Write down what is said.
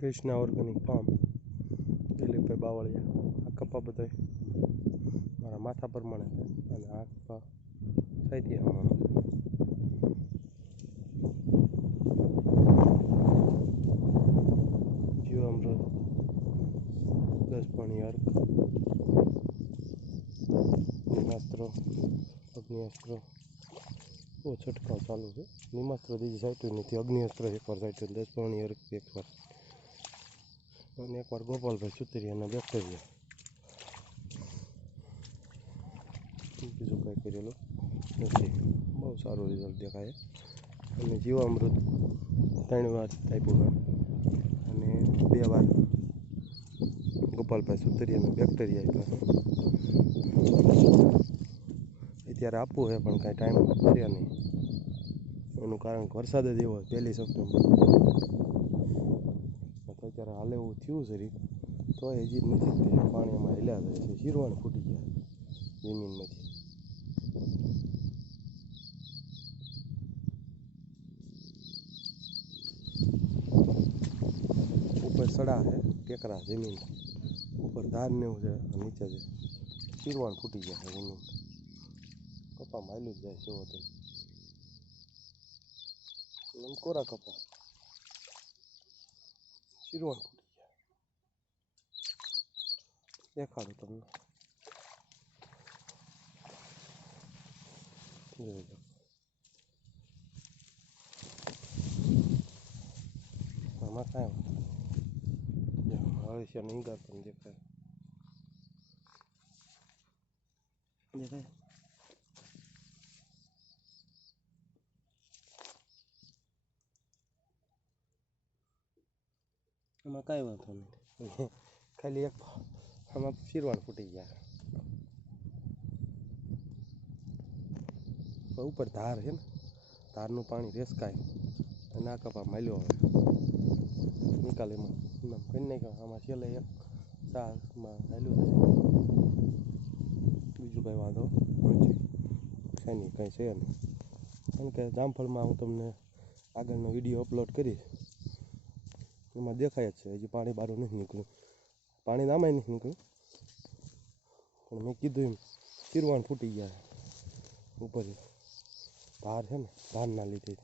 Krishna organic farm દિલીપભાઈ બાવળિયા આ કપા બધા મારા માથા પ્રમાણે છે અને આ કપા સાહિત્યમાં જીવામૃત 10 પાણી અર્ક નિમાસ્ત્ર અગ્નિઅસ્ત્ર ઓ છંટકાવ ચાલુ છે નિમાસ્ત્ર બીજી સાઈટ્યું નથી અગ્નિઅસ્ત્ર એકવાર સાઈટ્યું 10 પાણી અર્ક એકવાર અને એકવાર ગોપાલભાઈ સુતરિયાના બેક્ટેરિયા બીજું કંઈ કરેલું નથી બહુ સારું રિઝલ્ટ દેખાય અને જીવામૃત 3 વાર આપ્યું અને 2 વાર ગોપાલભાઈ સુતરિયાના બેક્ટેરિયા આપ્યા અત્યારે આપવું છે પણ કાંઈ ટાઈમ કર્યા નહીં એનું કારણ વરસાદ જ એવો 1 સપ્ટેમ્બર અત્યારે હાલ એવું થયું છે તો હજી નથી પાણીમાં હેલ્યા જાય છે શીરવાણ ફૂટી ગયા જમીનમાંથી ઉપર સડા છે ટેકરા જમીન ઉપર ધાર ને એવું છે નીચે છે શીરવાણ ફૂટી ગયા છે જમીન કપા માયલું જ જાય છે તો કોરા કપા શીરવાણ ફૂટી ગયા દેખાડું તમને આમાં કાંઈ હવે છે નહીં પણ દેખાય દેખાય આમાં કાંઈ વાંધો નથી ખાલી એક આમાં શીરવાણ ફૂટી ગયા ઉપર ધાર છે ને ધારનું પાણી રેસકાય અને આ કપા માલ્યો હવે નિકાલ એમાં કરી નાખ્યો આમાં છેલ્લે એક સામાં હાલ્યું છે બીજું કંઈ વાંધો નથી કાંઈ છે નહીં કારણ કે જામફળમાં હું તમને આગળનો વિડીયો અપલોડ કરીશ એમાં દેખાય જ છે હજી પાણી બહાર નથી નીકળ્યું પાણી આમાંય નથી નીકળ્યું પણ મેં કીધું એમ શીરવાણ ફૂટી ગયા ઉપર ધાર છે ને ધારના લીધે